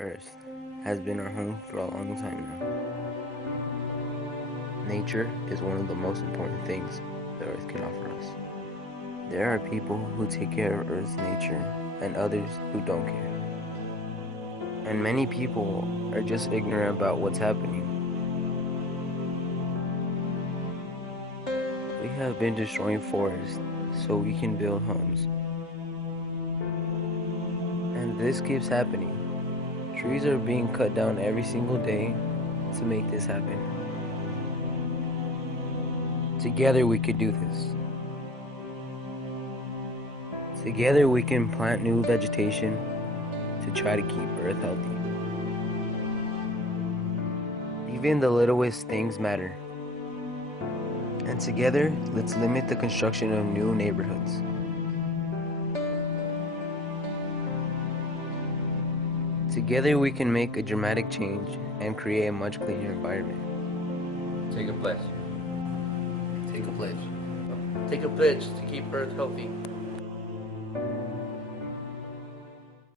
Earth has been our home for a long time now. Nature is one of the most important things the Earth can offer us. There are people who take care of Earth's nature and others who don't care. And many people are just ignorant about what's happening. We have been destroying forests so we can build homes. And this keeps happening. Trees are being cut down every single day to make this happen. Together we could do this. Together we can plant new vegetation to try to keep Earth healthy. Even the littlest things matter. And together, let's limit the construction of new neighborhoods. Together we can make a dramatic change and create a much cleaner environment. Take a pledge. Take a pledge. Take a pledge to keep Earth healthy.